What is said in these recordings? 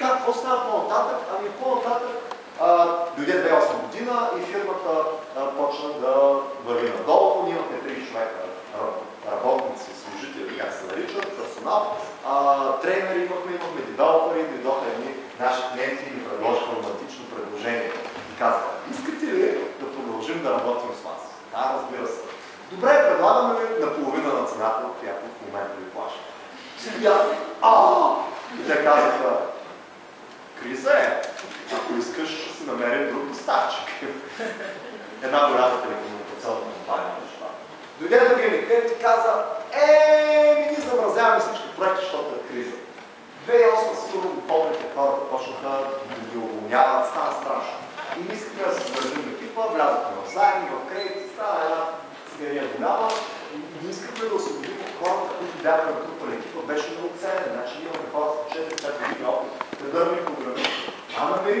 така, какво става по-нататък? Ами по-нататък дойде 2008 година и фирмата почна да върви надолу. Ние имахме 30 човека работници, служители, как се наричат, персонал. Тренери имахме девелопери, дойдоха едни наши клиенти и ни предложиха романтично предложение. И казаха, искате ли да продължим да работим с вас? Да, разбира се. Добре, предлагаме ви наполовина на цената, която в момента ви плаща. И аз, и те казаха, криза е. Ако искаш, ще си намерим друг доставчик. Една голяма телекомуникационна компания. Дойде да ги клиент и каза, ние замразяваме всички проекти, защото е криза. 2008 сигурно го помните, хората почнаха да ги уволняват, стана страшно. И не искахме да се свържим екипа, влязохме в заеми, в кредити, стана една цигария голяма. Не искахме да освободим хората, които бяха натрупали екипа, беше много ценен. Значи имаме хора с 4-5 години опит, кадърни програмисти. Намери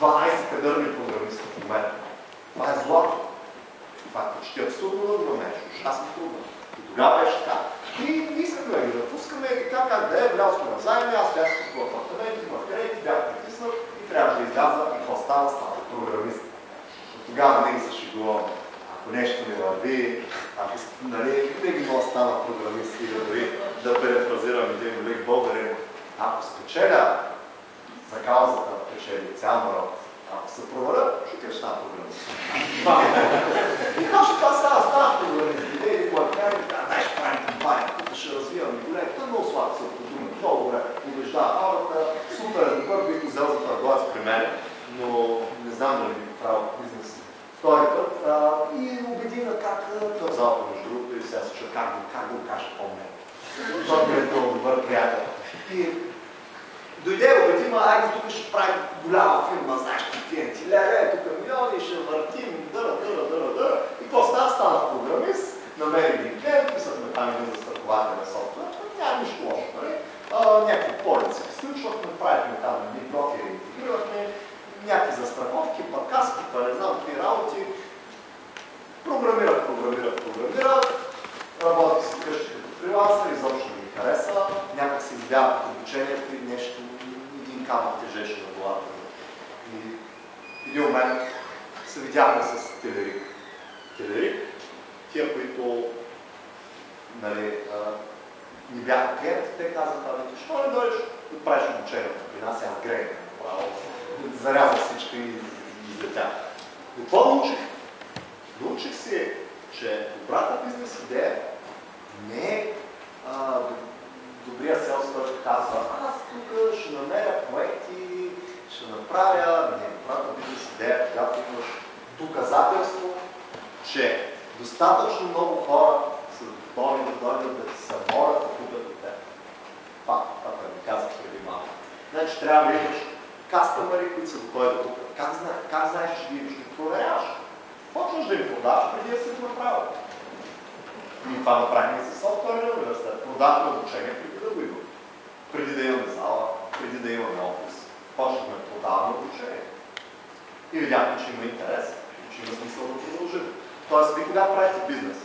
12 кадърни програмисти в момента. Това е злато. Това е почти абсурдно да го намериш, ужасно трудно. И тогава беше така. И не искахме да ги напускаме, така как да е, влязохме на заеми, аз бях в апартамент, имах кредити, бях притиснат и трябваше да изляза и какво става програмист. Тогава не ги се шегувам. Ако нещо не върви, винаги мога да стана програмист и да перефразирам един велик българин. Ако спечеля за каузата, печели цял народ. Ако се проваля, ще кажа става програмист. И точно това става програмист. Идеи, когато кажа, знаеш, правим компания, тук ще развиваме добре, той много слабо се продума, много добре убеждава хората, супер, добър бих го взел за търговец при мен, но не знам дали би правил бизнес втори път и убеди на как в залата между другото и сега се чуя как го кажа по-мен. Защото е много добър приятел. И дойде, убедима, айде тук ще правим голяма фирма, знаеш, клиенти, тук милиони, ще въртим, дъра. И какво става програмист, намери един клиент, писахме там един застрахователен софтуер, няма нищо лошо, нали? Някакви полици изключвахме, правихме там едни брокери, интегрирахме, някакви застраховки, паркаски, не знам какви работи. Програмирах, работих си къщи като фрилансър, изобщо ми хареса, някак се избягах от обучението и нещо, един камък тежеше на главата. И в един момент се видяхме с Телерик. Тия, които ни бяха клиенти, те казаха, защо не дойдеш да правиш обучението при нас, аз грея направо. Зарязах всички и излетях. Какво научих? Научих си, че добрата бизнес идея не е добрия селс, който казва, аз тук ще намеря проекти, ще направя. Не, добрата бизнес идея, когато имаш доказателство, че достатъчно много хора са готови да дойдат да ти се молят да купят от теб. Това ми казах преди малко. Значи трябва да имаш кастъмъри, които са готови да купят. Как знаеш, че ги имаш? Да проверяваш. Почваш да им продаваш преди да си го направил. И това направим и за софтуерния университет. Продаваме обучение преди да го има. Преди да имаме зала, преди да имаме офис. Почнахме да продаваме обучение. И видяхме, че има интерес, че има смисъл да продължим. Тоест, ви кога правите бизнес?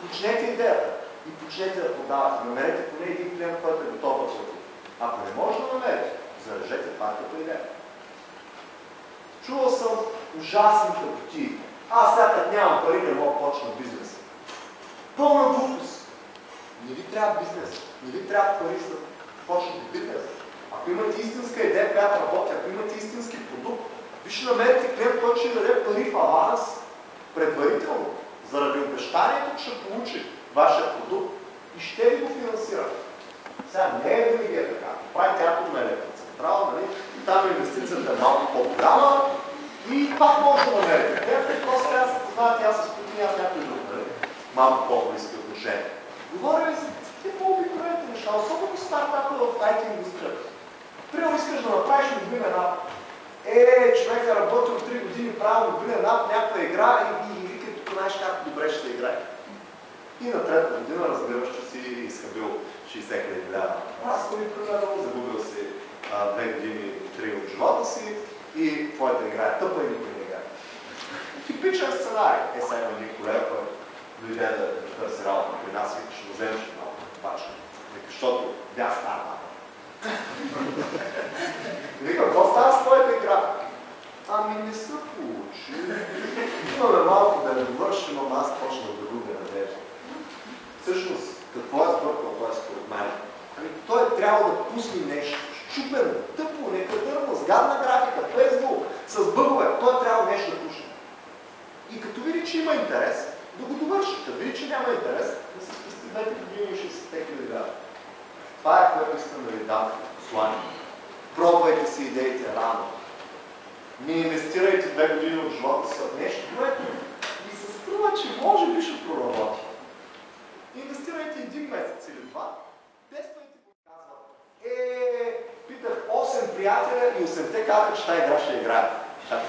Почнете идеята и почнете да продавате. Намерете поне един клиент, който е готов да плати. Ако не може да намерите, зарежете това като идея. Чувал съм ужасни тъпоти. Аз сега като нямам пари, не мога да почна бизнес. Пълна глупост. Не ви трябва бизнес. Не ви трябва пари за да почнете бизнес. Ако имате истинска идея, която работи, ако имате истински продукт, ви ще намерите клиент, който ще даде пари в аванс предварително, заради обещанието, че ще получи вашия продукт и ще ви го финансира. Сега не е винаги е така. Правите атомна електроцентрала, нали? И там инвестицията е малко по-голяма и пак може да намерите. Те просто трябва да се познават, аз с Путин, аз някой друг, нали? Малко по-близки отношения. Говоря ли за такива по-обикновените неща, особено стартапа в IT индустрията. Примерно искаш да направиш мобилен ап. Човек е работил 3 години, правил мобилен ап, някаква игра и вика, тук знаеш как добре ще играе. И на трета година разбираш, че си изхабил 60 000 лева разходи, примерно, загубил си 2 години, 3 от живота си и твоята игра е тъпа и никой не играе. Типичен сценарий. Сега има един колега, който дойде да търси работа при нас и ще го вземеш малко пачка. Защото бях стартап. Викам, какво става с твоята игра? Ами не се получи. Имаме малко да не довършим, ама аз почнах да губя надежда. Всъщност, какво е сбъркал това според мен? Ами той трябва да пусне нещо щупено, тъпо, некадърно, с гадна графика, без звук, с бъгове. Той трябва нещо да пусне. И като види, че има интерес, да го довърши. Като види, че няма интерес, да се спести 2 години и 60 хиляди лева. Това е, което искам да ви дам като послание. Пробвайте си идеите рано. Не инвестирайте 2 години от живота си в нещо, което ви се струва, че може би ще проработи. Инвестирайте 1 месец или 2, тествайте го и казват. Питах 8 приятеля и 8-те казаха, че тази игра ще играе. Чакай.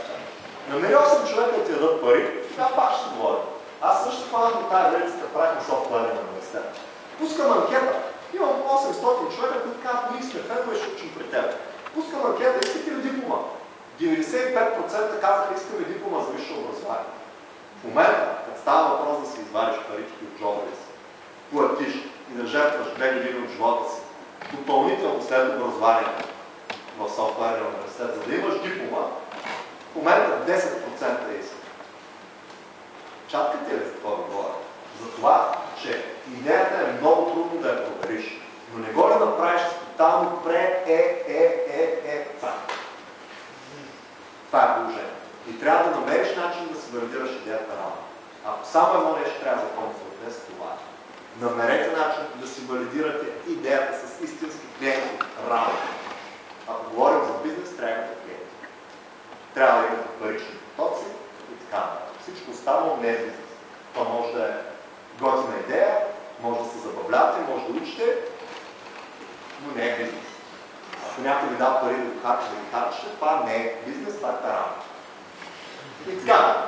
Намери 8 човека да ти дадат пари, тогава пак ще говоря. Аз също хванах от тази верицата, правихме софтуерен на университета. Пускам анкета. Имам 800 човека, които казват, ние сме фенове, ще учим при теб. Пускам анкета, искате ли диплома? 95% казаха, искаме диплома за висше образование. В момента, като става въпрос да си извадиш парички от джобове си, платиш и да жертваш 2 години от живота си, допълнително след образование в софтуерния университет, за да имаш диплома, в момента 10% е иска. Чаткате ли за това да говоря? За това, че идеята е много трудно да я провериш, но не го ли направиш тотално това е положение. И трябва да намериш начин да си валидираш идеята рано. Ако само едно нещо трябва да запомните от днес, това е. Намерете начин да си валидирате идеята с истински клиенти рано. Ако говорим за бизнес, трябва да клиенти. Трябва да имате парични потоци и така. Всичко останало не е бизнес. Това може да е готина идея, може да се забавлявате, може да учите, но не е бизнес. Ако някой ви дава пари да ги харчите, това не е бизнес, това е таран. И така,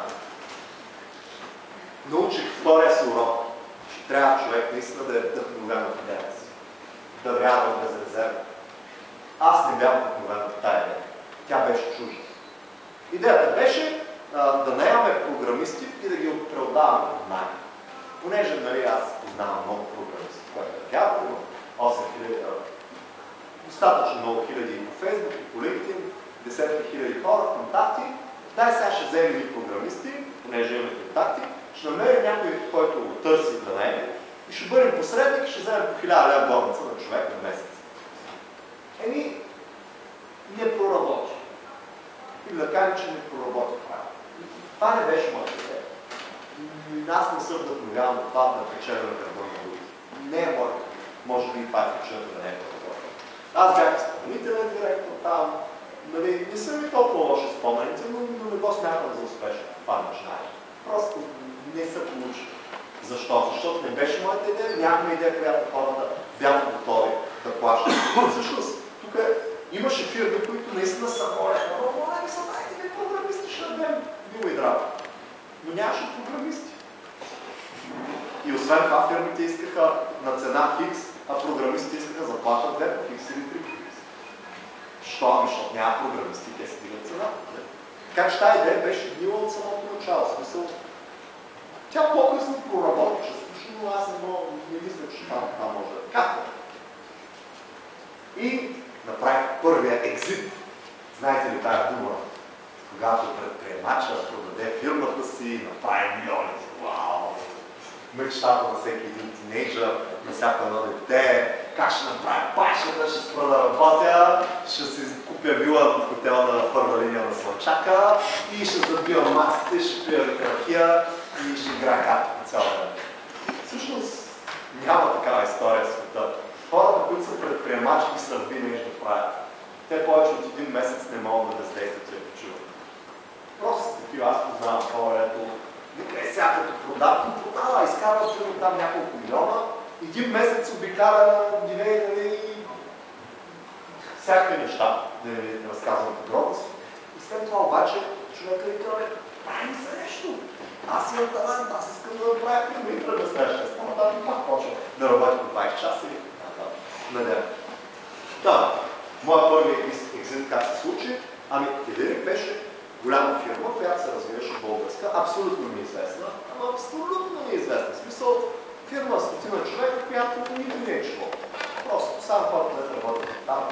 научих втория си урок, че трябва човек наистина да е вдъхновен от идеята си, да вярва безрезервно. Аз не бях вдъхновен от тая идея. Тя беше чужда. Идеята беше да наемаме програмисти и да ги преотдаваме от найем. Понеже, нали, аз познавам много програмисти, което е вярно, 8000, достатъчно много хиляди и по Facebook, и по LinkedIn, десетки хиляди хора, контакти. Дай сега ще вземем и програмисти, понеже имаме контакти, ще намерим някой, който го търси да наеме и ще бъдем посредник и ще вземем по 1000 лева горница на човек на месец. Не проработи. Или да кажем, че не проработи правилно. Това не беше моята идея. Аз не съм вдъхновяван от това да печеля на гърба на други. Не е моята. Може би и това е причината да не е проработи. Аз бях изпълнителен директор там. Нали, не са ми толкова лоши спомените, но не го смятам за успешно. Това начинание. Просто не се получи. Защо? Защото не беше моята идея, нямаме идея, която хората бяха готови да плащат. Всъщност, тук имаше фирми, които наистина са молят. Моля ви, съдайте ви програмисти, ще дадем било и драго. Но нямаше програмисти. И освен това фирмите искаха на цена хикс, а програмисти искаха заплата 2 по хикс или 3 по хикс. Що? Ами, защото няма програмисти, те се дигат цената. Така че тази идея беше гнила от самото начало. Смисъл, тя по-късно проработи частично, но аз не мисля, че това може да е така. И направих първия екзит. Знаете ли тая дума? Когато предприемачът продаде фирмата си, направи милиони. Вау! Мечтата на всеки един тинейджър, на всяко едно дете, как ще направя башата, ще спра да работя, ще си купя вила в хотел на първа линия на Слънчака и ще забия масите, ще пия ракия и ще играя карта по цял ден. Всъщност няма такава история в света. Хората, които са предприемачки, са винаги да правят. Те повече от един месец не могат да бездействат и да почиват. Просто са такива, аз познавам хора, ето, вика сега като продава, изкарва сигурно там няколко милиона, един месец обикаля дивей, нали, всякакви неща, да ви разказвам подробно си. И след това обаче човека ви казва, прави се нещо. Аз имам талант, аз искам да направя фирма и тръгна следващия стана, там и пак почва да работи по 20 часа и надявам. Да, моя първи екзит как се случи, ами Телерик беше голяма фирма, която се развиваше българска, абсолютно неизвестна, ама абсолютно неизвестна. В смисъл, фирма с 100 човека, която никой не е чувал. Просто само хората да работят там,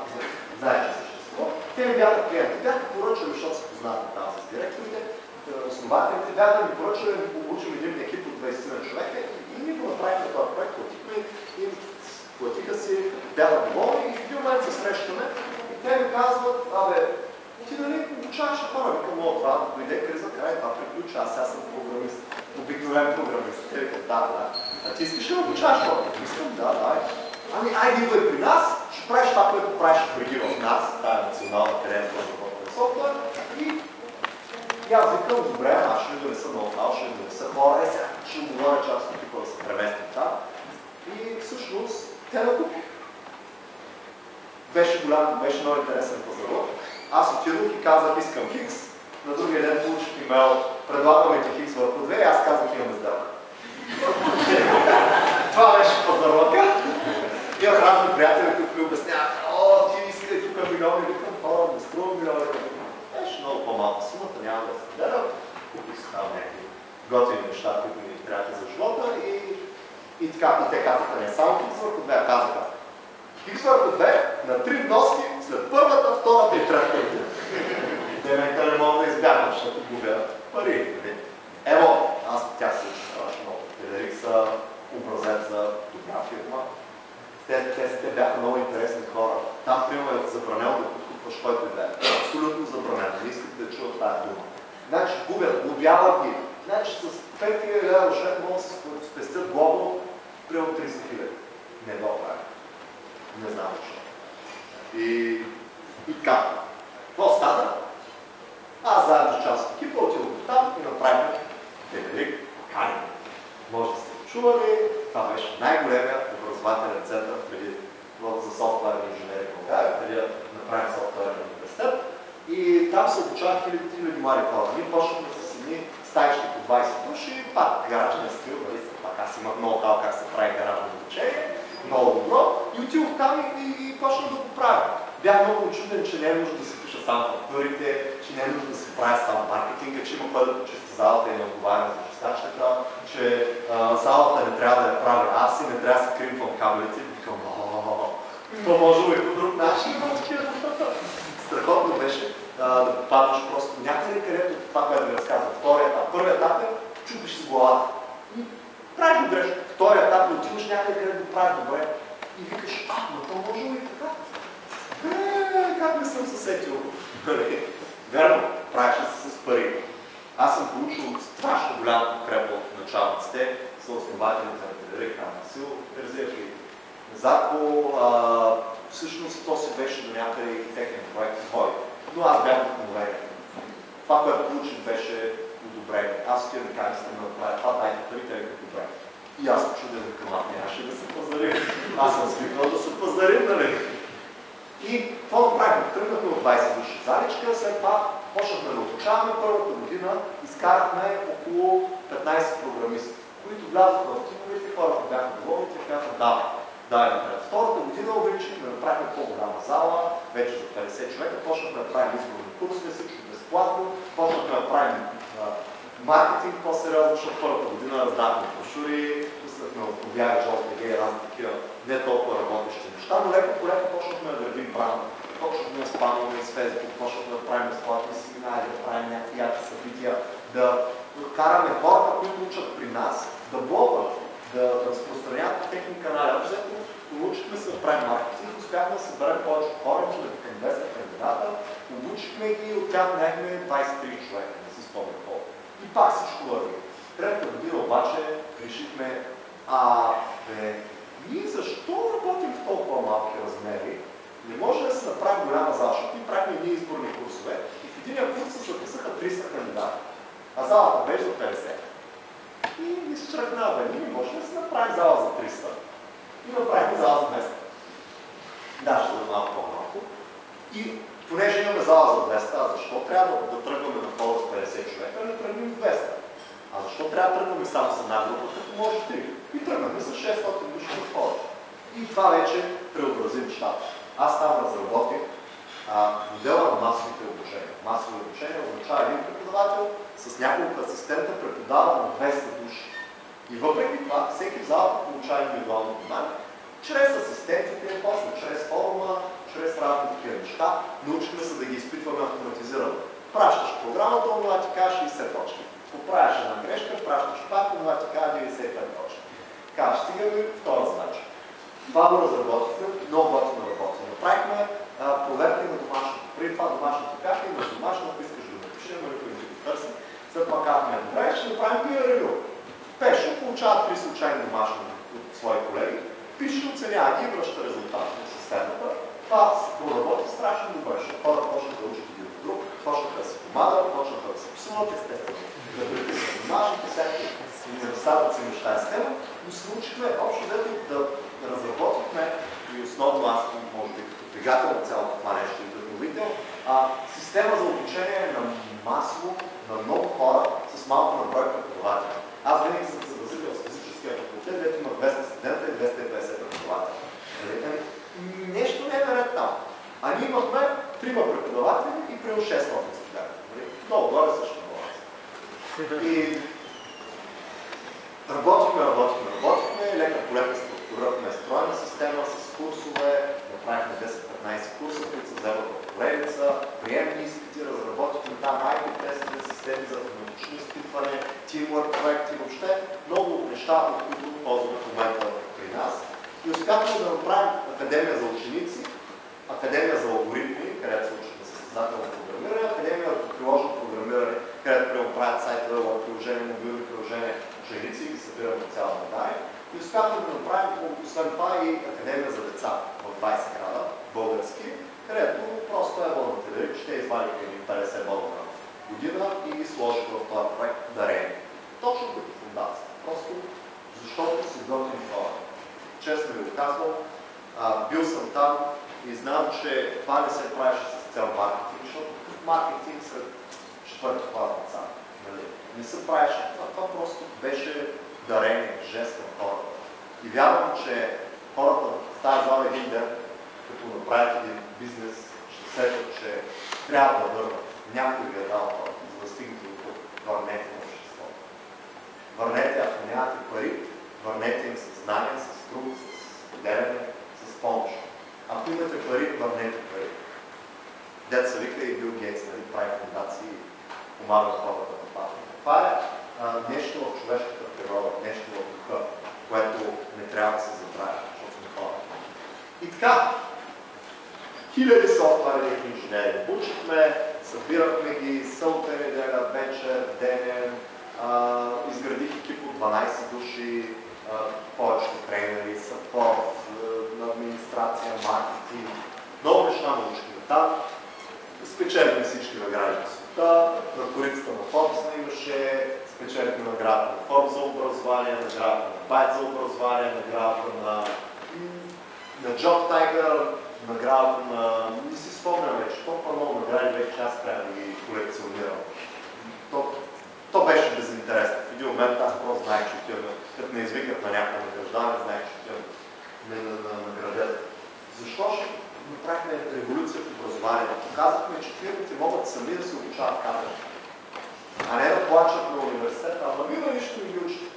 бяха клиенти, бяха поръчали, защото се познават там с директорите, основателите, бяха да ми поръчали да получим един екип от 20 човека и ние го направихме този проект, платиха си, бяха доволни и в един момент се срещаме и те ми казват, ти нали обучаваш хора, викам, това дойде криза, край, това приключи, аз сега съм програмист, обикновен програмист. Те викат, да. А ти искаш ли да обучаваш хора? Искам, да. Айде идвай при нас, ще правиш това, което правиш преди в нас, тая национална терена за разработване софтуер и аз викам, добре, аз ще ви донеса ноу-хау, ще ви донеса хора, сега ще им говоря част от типа да се преместим там. И всъщност те накупих. Беше много интересен пазарът. Аз отидох и казах, искам Хикс. На другия ден получих имейл, предлагаме ти Хикс върху 2 и аз казах, имаме сделка. Това беше пазарлъка. Имах разни приятели, които ми обясняваха, ти искай тук милиони, викам хора, не струва милиони. Беше много по-малка сумата, няма да се деля. Купих си там някакви готини неща, които ми трябваха за живота и така, и те казаха, не само Хикс върху 2, казаха. Хикс върху 2 на 3 вноски след първата, втората и третата година. Демента не мога да избягам, защото губя пари. Ево, аз от тях се уча страшно много. Федерик са образец за добра фирма. Те бяха много интересни хора. Там, примерно, е забранено да подкупваш който и да е. Абсолютно забранено. Не искате да чуват тази дума. Значи губят, глобяват ги. Значи с 5000 лева човек могат да се спестят глобално примерно 30 000. Не го прави. Не знам защо. И така. Какво стана? Аз заедно с част от екипа отидох там и направих Федерик Академи. Може да сте чували, това беше най-големият образователен център за софтуерни инженери в България, преди да направим софтуерен университет. И там се обучават хиляди млади хора. Ние почнахме с едни стаички по 20 души, пак гаражния стил, нали, пак аз имах много как се прави гаражно обучение, много добро. И отидох там и почнах да го правя. Бях много учуден, че не е нужно да се пиша сам фактурите, че не е нужно да се прави сам маркетинга, че има кой да почисти залата и не отговаря за чистачката, че залата не трябва да я прави аз и не трябва да се кримвам кабелите. И викам, това може и по друг начин. Страхотно беше да попадаш просто някъде, където това, което ви разказвам. Втория етап. Първият етап е чупиш си главата. И правиш го грешно. Вторият етап е отиваш някъде, където го правиш добре. И викаш, но то може и така. Как не съм се сетил? Верно, правиш се с пари. Аз съм получил страшно голяма подкрепа от началниците, са основателите на Федерик, Васил Терзиев и Зарко. Всъщност то си беше до някъде и техен проект мой, но аз бях вдъхновен. Това, което получих, беше одобрение. Аз отивам да кажа, искам да направя това, дайте парите, е добре. И аз почудя към нямаше да се пазарим. Аз съм свикнал да се пазарим, нали? И това направихме? Тръгнахме от 20 души заличка, след това почнахме да обучаваме. Първата година изкарахме около 15 програмисти, които влязоха в тимовете, хората бяха доволни и казаха давай напред. Втората година увеличихме, направихме по-голяма зала, вече за 50 човека, почнахме да правим изборни курсове, всичко безплатно, почнахме да правим маркетинг по-сериозно, защото първата година раздавахме брошури, пуснахме от Мобяга, Жълтия гей, разни такива не толкова работещи неща, но леко по леко почнахме да градим бранда. Почнахме да спамваме с Фейсбук, почнахме да правим безплатни семинари, да правим някакви яки събития, да караме хората, които учат при нас, да блогват, да разпространяват по техни канали. Обзето научихме се да правим маркетинг, успяхме да съберем повече хора, към 200 кандидата, обучихме ги и от тях наехме 23 човека, не си спомням колко. И пак всичко върви. Третата година обаче решихме, ние защо работим в толкова малки размери? Не може да се направи голяма зала, защото ние правихме едни изборни курсове и в единия курс се записаха 300 кандидата, а залата беше за 50. И ни се чръкна, ние може да се направи зала за 300 и направихме зала за 200. Даже за малко по-малко. И понеже имаме зала за 200, а защо трябва да тръгваме на хора с 50 човека, а не тръгнем 200? А защо трябва да тръгваме само с една група, като може 3? И тръгнахме с 600 души на хора. И това вече преобрази нещата. Аз там разработих модела на масовите обучения. Масови обучения означава един преподавател с няколко асистента преподава на 200 души. И въпреки това, всеки в залата получава индивидуално внимание, чрез асистентите, после чрез форума, чрез разни такива неща. Научихме се да ги изпитваме изпитваме автоматизирано. Пращаш програмата, онова ти кажа 60 точки. Поправяш една грешка, пращаш пак, онова ти кажа 95 точки. Кажеш, сега ви втора задача. Това го разработихме, много готино работи. Направихме проверки на домашното. Преди това домашното бяха и на домашно, ако искаш да напишем, но никой не го търси. След това казваме, добре, ще направим peer review. Пешо получава 3 случайни домашни от свои колеги, пише, оценява ги, връща резултати на системата. Това проработи страшно добре, защото хората почнаха да учат един от друг, почнаха да се помагат, почнаха да се псуват, естествено, да приписват домашните, всякакви недостатъци неща с тема, но се научихме общо взето да разработихме и основно аз, може би като двигател на цялото това нещо и вдъхновител, система за обучение на масово, на много хора с малко наброй преподаватели. Аз винаги съм се възител с физическия факултет, дето има 200 студента и 250 преподаватели. Нещо не е наред там. А ние имахме 3 преподаватели и примерно 600 студента. Много горе също баланс. И работихме, лека по лека структурирахме стройна система с курсове, направихме 10-15 курса, които се вземат в поредица, приемни изпити, разработихме там IT-тестове, системи за автоматично изпитване, teamwork проекти, въобще много неща, от които ползваме в момента при нас. И успяхме да направим академия за ученици, академия за алгоритми, където се учат на състезателно програмиране, академия за приложено програмиране, където правят сайтове, приложения, мобилни приложения, ученици и ги събират на цяла България. И успяхме да направим, освен това, и академия за деца в 20 града, български, където просто е водната верига, че те извадиха едни 50 бода на година и ги сложиха в този проект дарение. Точно като фундация. Просто защото си готвим хора. Честно ви го казвам, бил съм там и знам, че това не се правеше с цел маркетинг, защото маркетинг сред четвърти клас деца. Не се правеше. Това просто беше дарение, жест към хората. И вярвам, че хората в тази зала един ден, като направят един бизнес, ще сетят, че трябва да върнат. Някой ви е дал хората, за да стигнете до тук. Върнете на обществото. Върнете, ако нямате пари, върнете им с знания, с труд, с дерене, с помощ. Ако имате пари, върнете пари. Деца вика и Бил Гейтс, нали, прави фундации и помага хората да паднат. Това е нещо в човешката природа, нещо в духа, което не трябва да се забравя, защото сме хора. И така, хиляди софтуерни инженери обучихме, събирахме ги събота, неделя, вечер, денен, изградих екип от 12 души, повечето тренери, съпорт, администрация, маркетинг, много неща научихме там. Спечелихме всички награди на света, на корицата на Forbes имаше, спечелихме наградата на Forbes за образование, наградата на Byte за образование, наградата на Job Tiger, наградата на... Не си спомням вече, толкова много награди вече аз трябва да ги колекционирам. То беше безинтересно. В един момент аз просто знаех, че отиваме, като не извикат на някакво награждане, знаех, че отиваме на наградят. Защо ще направихме революция в образованието? Показахме, че фирмите могат сами да се обучават кадри. А не да плачат на университета, ама вие нищо не ги учите.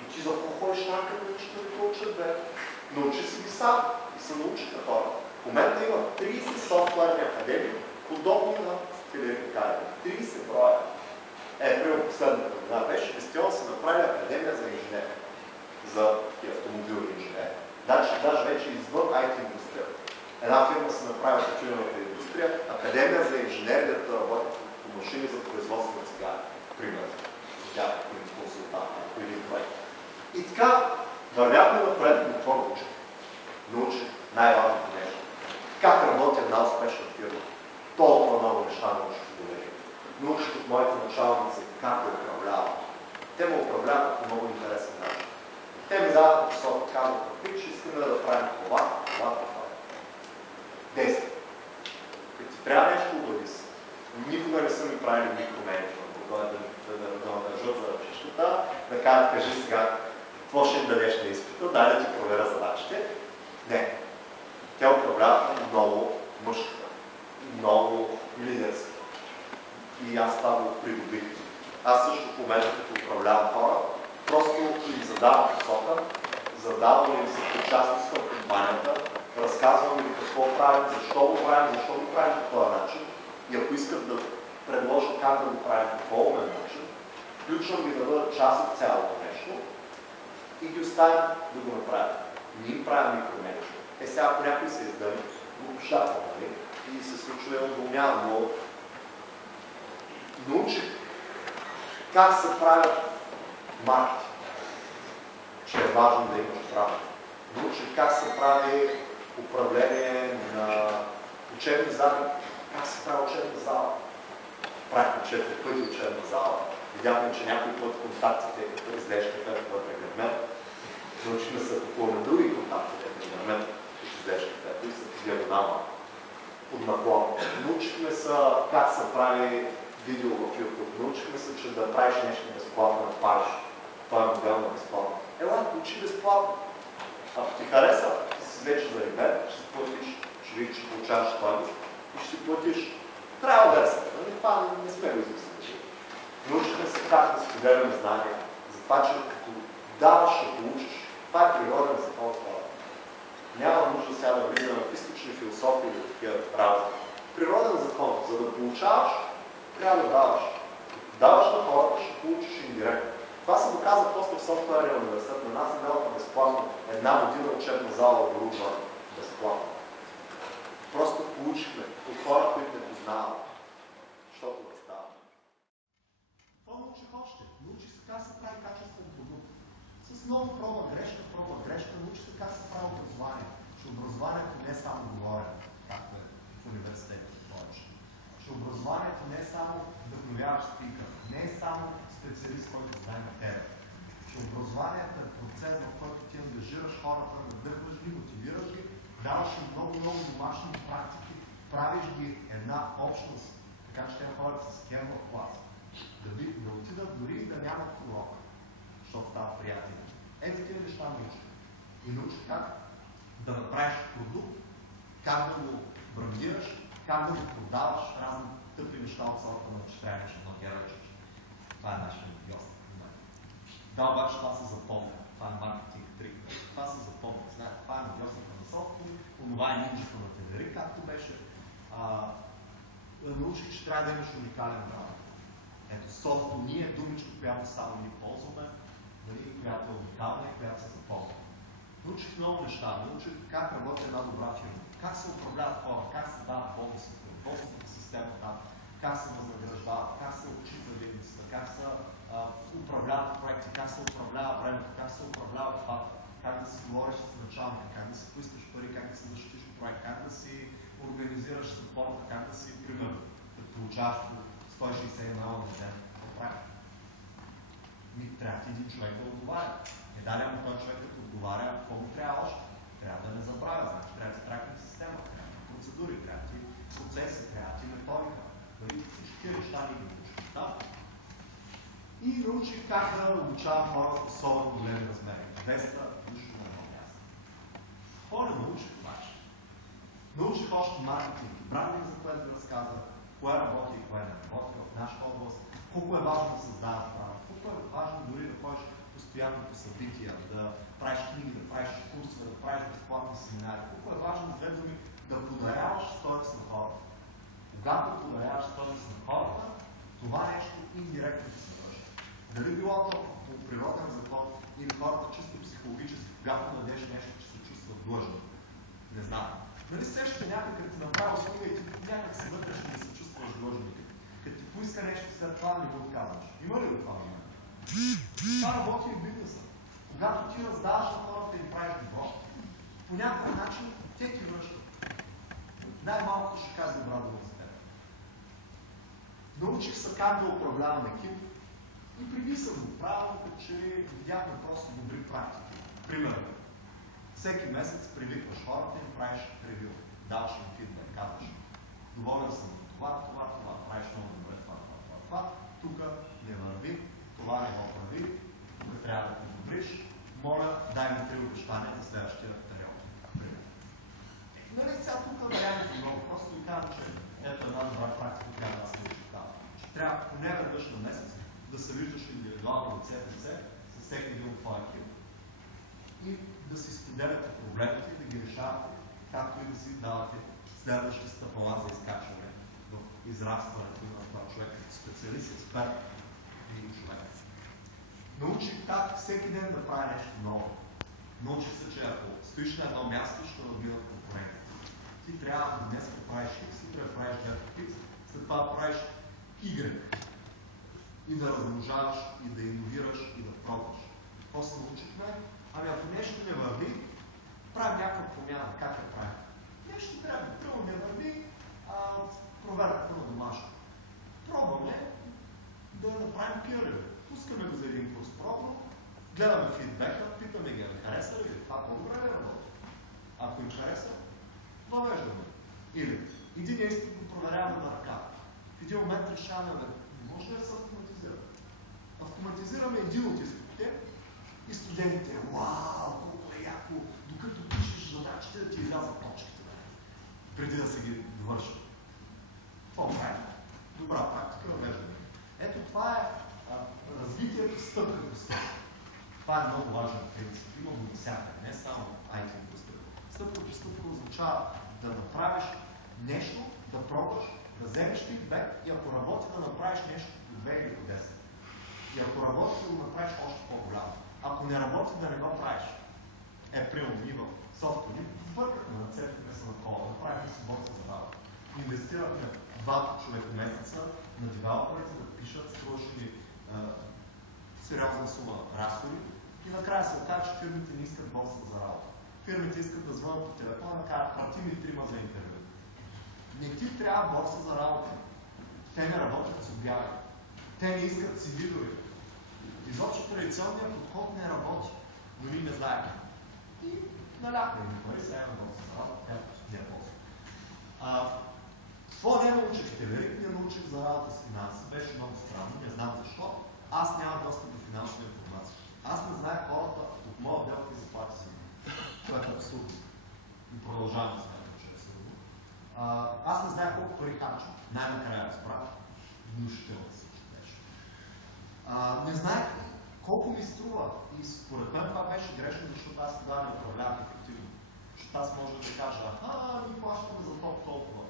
И ти за какво ходиш там, като нищо не го учат, бе? Научи си ги сам и се научиха хора. В момента има 30 софтуерни академии, подобни на телевикарите. 30 броя. Примерно последната година беше, Вестион се направи академия за инженери, за автомобилни инженери. Даже вече извън IT индустрията. Една фирма се направи в филмовата индустрия, академия за инженери, да работят по машини за производство на цигари. Примерно. Тя е консултант, един проект. И така, вървяхме напред, но това научих най-важното нещо. Как работи една успешна фирма? Толкова много неща научих да довери. Научих от моите началници как да управляват. Те ме управляват по много интересен начин. Те ми дават посока, казват, че искаме да правим това. Действай. Като ти трябва нещо, обади се. Никога не са ми правили микроменеджмент, да ме държат за ръчищата, да кажат, кажи сега, какво ще им дадеш на изпита, дай да ти проверя задачите. Не. Те управляват много мъжката, много лидерски. И аз това го придобих. Аз също в момента, като управлявам хора, просто им задавам посока, задавам им се частност към компанията, разказвам им какво правим, защо го правим по този начин И ако искат да предложат как да го правят по по-умен начин, включвам ги да бъдат част от цялото нещо и ги оставям да го направят. Не им правя микроменеджмент. Сега ако някой се издали, го пощапва, нали? И се случва и уволнява, но научих как се правят маркетинг, че е важно да имаш право. Научих как се прави управление на учебни зали, как се прави учебна зала. Правихме 4 пъти учебна зала. Видяхме, че някой път контактите, като излезеш кафе вътре пред мен, научихме се да купуваме други контакти пред мен, като излезеш кафето и са по диагонално под наклон. Научихме се как се прави видео в YouTube. Научихме се, че да правиш нещо безплатно, да правиш този модел на безплатно. Ела, учи безплатно. Ако ти хареса, ти си вече за ребят, ще си платиш, ще видиш, че получаваш стойност и ще си платиш trial version. Това не сме го измислили. Научихме се как да споделяме знания, за това, че като даваш, ще получиш. Това е природен закон. Няма нужда сега да влизаме в източни философии или такива работи. Природен закон. За да получаваш, трябва да даваш. Даваш на хората, ще получиш индиректно. Това се доказа после в Софтуерния университет. На нас е дадоха безплатно. Една година учебна зала оборудвана безплатно. Просто получихме от хора, които не познават, защото да става. Това научих още. Научих се как се прави качествен продукт. С много проба грешка, научих се как се прави образование. Че образованието не е само говорене, както е в университета повече. Че образованието не е само вдъхновяващ спикър, не е само специалист, който знае материя. Че образованието е процес, в който ти ангажираш хората, надъхваш ги, мотивираш ги, даваш им много домашни практики, правиш ги една общност, така че те хората се скем в клас. Да отидат дори и да нямат урок, защото стават приятели. Ето тия неща научих. И научих как да направиш продукт, как да го брандираш, как да го продаваш, разни тъпи неща от сорта на че трябва нещо на герачиш. Това е нашия йост. Да, обаче това се запомня. Това е маркетинг трик. Това се запомня. Знаете, това е йостата на софтуер, онова е нинджата на Федерик, както беше. Научих, че трябва да имаш уникален бранд. Ето, софтуер ние е думичка, която само ни ползваме, която е уникална и която се запомня. Научих много неща. Научих как работи една добра фирма, как се управляват хора, как се дават бонусната система там, как се възнаграждават, как се отчита дейността, как се управляват проекти, как се управлява времето, как се управлява това, как да си говориш с началника, как да си поискаш пари, как да си защитиш проект, как да си организираш съпорта, как да си, примерно, да получаваш по 160 лева на ден. Какво прави? Трябва ти един човек да отговаря. Не дали му този човек да отговаря, какво му трябва още? Трябва да не забравя, значи трябва да ти тракне система, трябва да процедури, трябва да ти процеси, трябва да ти методика. Всички тези неща ни ги научим. Да? И научих как да обучавам хора в особено големи размери. 200 души на едно място. Какво не научих обаче? Научих още маркетинг и брандинг, за което ви разказах, кое работи и кое не работи в нашата област, колко е важно да създаваш правда, колко е важно дори да ходиш постоянно по събития, да правиш книги, да правиш курсове, да правиш безплатни семинари, колко е важно с две думи да подаряваш стойност на хората. Когато подаряваш стойност на хората, това нещо индиректно се върши. Дали било то по природен закон или хората чисто психологически, когато дадеш нещо, че се чувстват длъжни. Не знам. Нали сещате някой, като ти направи услуга и ти някак се вътрешно да се чувстваш длъжни? Като ти поиска нещо, след това не го отказваш. Има ли го това момент? Това работи и в бизнеса. Когато ти раздаваш на хората и правиш добро, по някакъв начин те ти връщат. Най-малкото ще кажа добра дума за теб. Научих се как да управлявам екип и преди съм го правил, като че видяхме просто добри практики. Примерно, всеки месец привикваш хората и правиш ревю. Даваш им фидбек, казваш. Доволен съм от това, правиш много добре това. Тук не върви, това не го прави, тук трябва да подобриш. Моля, дай ми 3 обещания за следващия период. Примерно. Нали сега тук варианти много просто и казвам, че ето една добра практика, трябва да се научи там. Че трябва поне веднъж на месец да се виждаш индивидуално лице в лице с всеки един от твоя екип и да си споделяте проблемите и да ги решавате, както и да си давате следващи стъпала за изкачване в израстването на това човек като специалист, експерт и човек. Научих как всеки ден да прави нещо ново. Научих се, че ако стоиш на едно място, ще набиват конкуренцията. Ти трябва да днес правиш X, утре да правиш X, след това да правиш Y. И да размножаваш, и да иновираш, и да пробваш. Какво се научихме? Ами ако нещо не върви, прави някаква промяна. Как я прави? Нещо трябва да първо не върви, проверката на домашно. Пробваме да направим пиарево. Пускаме го за един курс пробно, гледаме фидбека, питаме ги, хареса ли ви? Това по-добре ли работи? Ако им хареса, въвеждаме. Или един иска да го проверяваме на ръка. В един момент решаваме да може да се автоматизира. Автоматизираме един от изпитите и студентите, вау, колко е яко, докато пишеш задачите да ти излязат точките, преди да се ги довършат. Това прави. Добра практика, въвеждаме. Ето това е развитието стъпка по стъпка. Това е много важен принцип. Има го навсякъде, не само IT индустрия. Стъпка по стъпка означава да направиш нещо, да пробваш, да вземеш фидбек и ако работи да направиш нещо по 2 или по 10. И ако работи да го направиш още по-голямо. Ако не работи да не го правиш. Примерно ние в софтуер бъркахме на цепите са на кола, направихме си борса за работа. Инвестирахме 2 човека месеца на девелоперите да пишат, струваше ни сериозна сума разходи и накрая се оказа, че фирмите не искат борса за работа. Фирмите искат да звънат по телефона, да кажат, прати ми 3 за интервю. Не ти трябва борса за работа. Те не работят с обяви. Те не искат CV дори. Изобщо традиционният подход не работи, но ние не знаем. И наляхме ни пари, сега на борса за работа, тя не е ползва. Това не научихте ли? Не научих за работа с финанси. Беше много странно, не знам защо. Аз нямам достъп до финансова информация. Аз не знаех хората от моя дел какви заплати си. Това е абсурдно. И продължавам да смятам, че е абсурдно. Аз не знаех колко пари харчам. Най-накрая разбрах. Внушително се беше. Не знаех колко ми струва. И според мен това беше грешно, защото аз тогава не управлявах ефективно. Защото аз може да кажа, ние плащаме за толкова.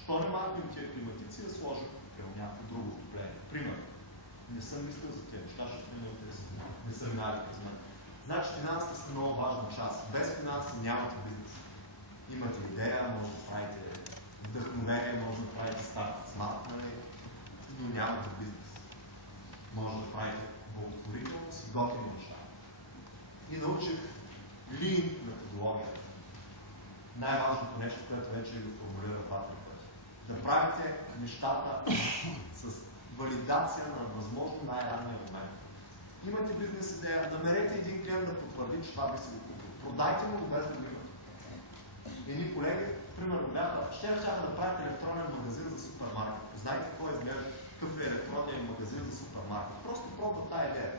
Що не махнем тия климатици да сложим някакво друго отопление? Примерно. Не съм мислил за тези неща, защото не ме интересува. Не съм минали през мен. Значи финансите са много важна част. Без финанси нямате бизнес. Имате идея, може да правите вдъхновение, може да правите старт смарт, но нямате бизнес. Може да правите благотворителност и готини неща. И научих Lean методологията. Най-важното нещо, което вече ви го формулира 2-3 пъти. Да правите нещата с валидация на възможно най-ранния момент. Имате бизнес идея, намерете един клиент да потвърди, че това би си го купил. Продайте му без да го имате. Едни колеги, примерно бяха, ще да правите електронен магазин за супермаркет. Знаете какво изглежда, какъв е електронният магазин за супермаркет. Просто пробват тази идея.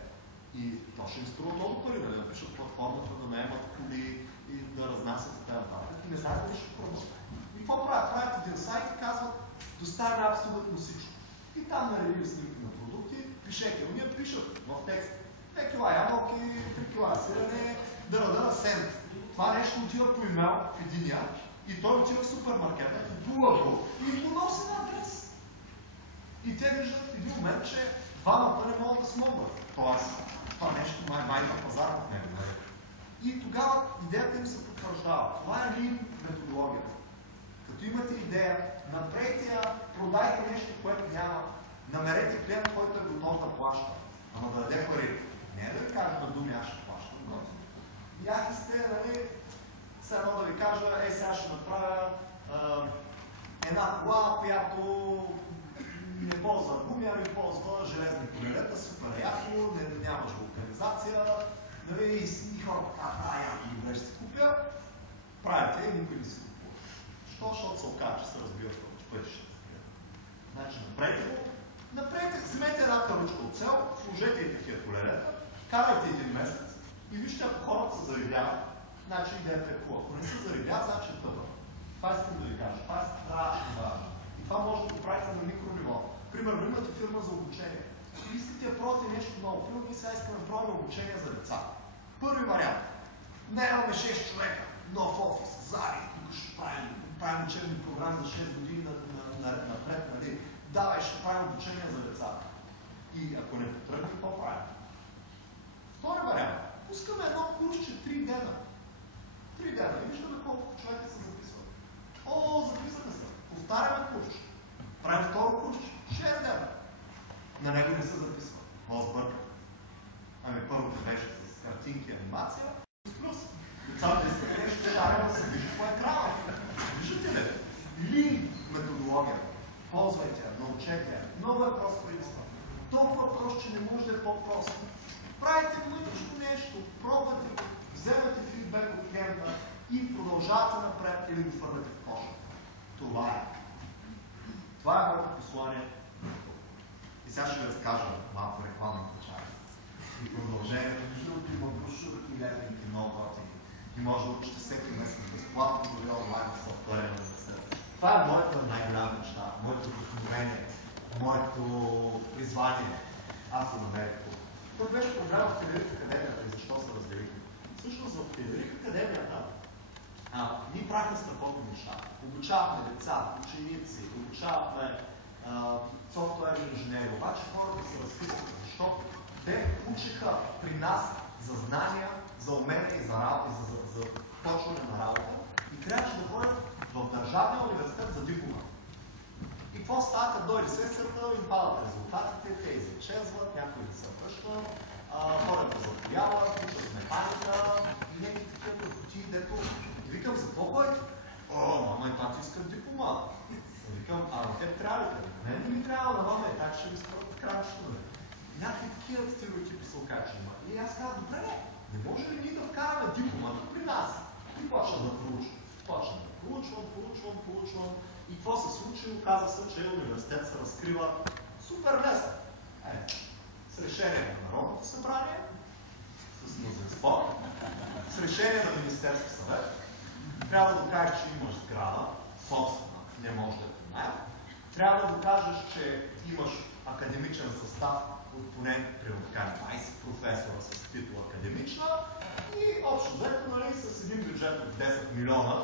И то ще им струва много пари, да напишат платформата, да наемат коли и да разнасят за тази маркет. И не знаят дали ще пробват. И какво правят? Правят един сайт и казват, доставяме абсолютно всичко. И там наредили снимки на продукти, пишете. Ние пишат в текст 2 кила ябълки, 3 кила сирене, дъра сент. Това нещо отива по имейл в единия и той отива в супермаркета, купува го и го носи на адрес. И те виждат в един момент, че двамата не могат да смогват. Тоест, това нещо май на пазара в него. И тогава идеята им се потвърждава. Това е Lean методологията. Като имате идея, направете я, продайте нещо, което няма. Намерете клиент, който е готов да плаща. Ама да даде пари. Не е да ви кажа на думи, аз ще плащам. Бяхте сте, нали, все едно да ви кажа, сега ще направя една кола, която не ползва гуми, ами ползва железни колелета, супер яко, нямаш локализация, нали, и хората казват, яко, добре ще си купя. Правите и никой не си купува. Що? Защото се оказа, че се разбиват в пътищата. Значи, направете, вземете една ръчка от цел, сложете и такива колелета, карайте един месец и вижте, ако хората се зарибяват, значи идеята е хубава. Ако не се зарибяват, значи е тъпа. Това искам да ви кажа. Това е страшно важно. И това може да го правите на микрониво. Примерно, имате фирма за обучение. И искате да пробвате нещо ново. Примерно, и сега искаме да пробваме обучение за деца. Първи вариант. Не имаме 6 човека, нов офис, зали, тук ще правим учебни програми за 6 години напред. И ако не потръгне, какво правим? Втори вариант. Пускаме едно курсче 3 дена. 3 дена. И виждаме колко човека се записват. О, записаха се. Повтаряме курсче. Правим второ курсче. 6 дена. На него не се записва. Може сбърка. Ами първото беше с картинки, анимация. Плюс. Децата искат нещо, трябва да се вижда по екрана. Виждате ли? Или методология. Ползвайте я, научете я. Много е просто принцип. Толкова просто, че не може да е по-просто. Правите мъничко нещо, пробвате го, вземате фидбек от клиента и продължавате напред или го хвърляте в коша. Това е. Това е моето послание. И сега ще ви разкажа малко рекламни печали. И продължението, защото има брошурки, лепенки, много готини. И може да учите всеки месец безплатно, дори онлайн в софтуерен университет. Това е моята най-голяма мечта, моето вдъхновение, моето призвание. Аз го намерих тук. Това беше програма в Телерик Академията и защо се разделихме. Всъщност в Телерик Академията ние правихме страхотни неща. Обучавахме деца, ученици, обучавахме софтуерни инженери. Обаче хората се разпитаха, защото те учиха при нас за знания, за умения и за работа, за почване на работа и трябваше да ходят в Държавния университет за диплома. И какво става, като дойде сестрата, им падат резултатите, те изчезват, някой не се връща, хората запояват, учат механика и някакви такива пъти, дето викам, за какво ходите? О, мама и тати искат диплома. Викам, на теб трябва ли? Не ми трябва, на мама и тати ще ви спрат крачето. Някакви такива стереотипи се окача има. И аз казах, добре, не може ли ние да вкараме дипломата при нас? И почна да проучвам. Почна да проучвам. И какво се случи? Оказа се, че университет се разкрива супер лесно. С решение на Народното събрание, с мнозинство, с решение на Министерски съвет, трябва да докажеш, че имаш сграда, собствена, не може да е наем. Трябва да докажеш, че имаш академичен състав от поне 20 професора с титул академична и общо взето, нали, с един бюджет от 10 милиона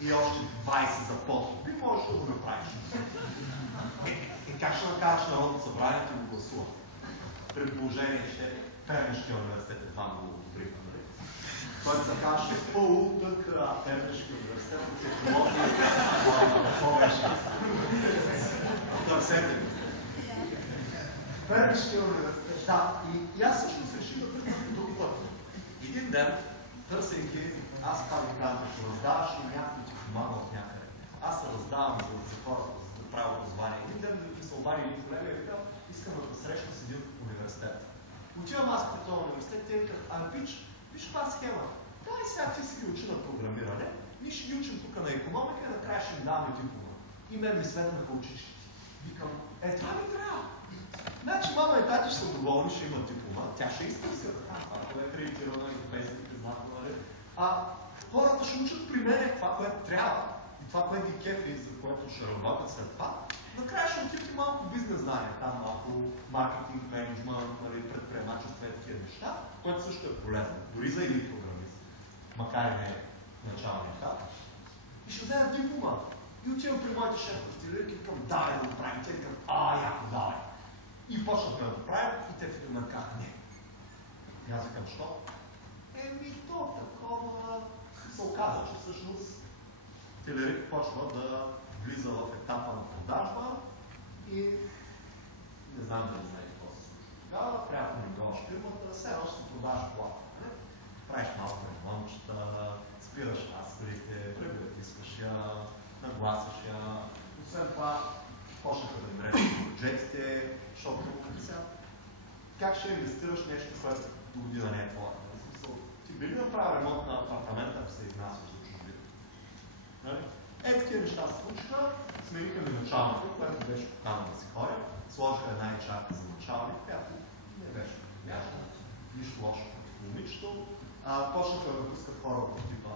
и още 20 за подкупи, можеш да го направиш. Как ще накараш Народното събрание да го гласува? При положение, че Пернишкия университет едва го одобриха, нали? Който се каже по-утък Пернишкия университет от технология повече. Търсете го. Пернишкия университет. Да, и аз всъщност реших да тръгна друг път. Един ден, търсейки, аз пак ви казвам, че раздаваш и някой ти помага от някъде. Аз се раздавам за хората, за да правя образование. Един ден ми се обади един колега и викам, искам да те срещна с един университет. Отивам аз при този университет и те викат, виж каква схема. Дай сега ти си ги учи на програмиране, ние ще ги учим тук на икономика и накрая ще им даваме диплома. И мен ми светнаха училищите. Викам, това ми трябва. Значи мама и тати ще са доволни, ще имат диплома, тя ще изтърся. Това е акредитирано европейски признато, нали? Хората ще учат при мен това, което трябва и това, което ги кефи, за което ще работят след това. Накрая ще отидете малко бизнес знания, там малко маркетинг, менеджмент, нали, предприемачество и такива неща, което също е полезно, дори за един програмист, макар и не началния етап. И ще вземат диплома. И отивам при моите шефовци и викам, давай да го правим. Те викам, яко, давай. И почнахме да го правим и те в един момент казаха, не. И аз викам, що? То такова се оказа, че всъщност Телерик почва да влиза в етапа на продажба и не знам дали знаете какво се случва. Тогава трябва да нагош фирмата, все още си продаваш плата. Правиш малко ремонтчета, спираш разходите, пребоятискаш я, нагласаш я. Освен това, почнаха да мрежат бюджетите, защото сега как ще инвестираш нещо, което до година не е твоя? Ти би ли направил ремонт на апартамента, ако се изнасяш за чужбина? Нали? Такива неща се случиха, смениха ми началника, което беше покана да си ходя, сложиха една HR за началник, която не беше подходяща, нищо лошо като момичето. Почнаха да пускат хора от типа,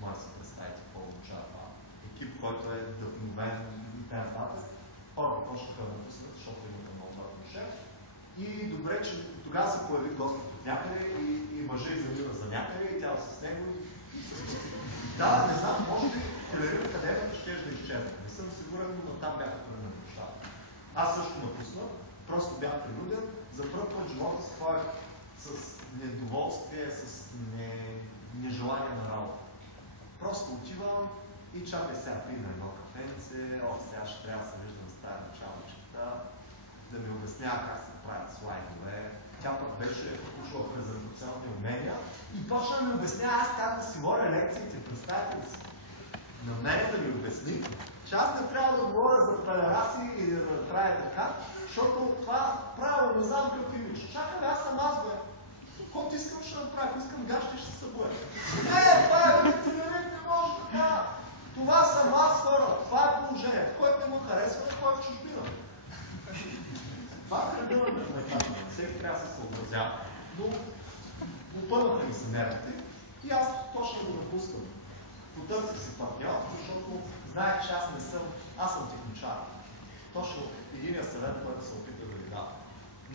може да се представите какво означава това. Екип, който е вдъхновен и т.н. Хората почнаха да пускат, защото имаха много важен шеф. И добре, че тогава се появи Господ от някъде и мъжа излиза за някъде и тя с него и се спаси. Да, не знам, може би Телерик Академията ще да изчезне. Не съм сигурен, но там бяха трудни неща. Аз също напуснах, просто бях принуден, За първ път в живота си ходих с недоволствие, с нежелание на работа. Просто отивам и чакай сега прийда едно кафенце, сега ще трябва да се виждам с тази началничката, да ми обяснява как се правят слайдове. Тя пък беше ушла презентационни умения и почна да ми обяснява аз как да си водя лекциите. Представете ли си? На мен да ми обясни, че аз не трябва да говоря за талераси и да правя така, защото това правило не знам какъв имидж. Чакай, аз съм аз, бе. Каквото искам ще направя, ако искам гащи ще се събуя. Това е лицемерие, не може така. Това съм аз, хора. Това е положението. Който не му харесва, не ходи в чужбина. Това е кръга на метафора. Всеки трябва да се съобразява. Но опънаха ми се нервите и аз точно го напускам. Потърсих си партньор, защото знаех, че аз съм техничар. Точно единия съвет, който се опитах да ви дам.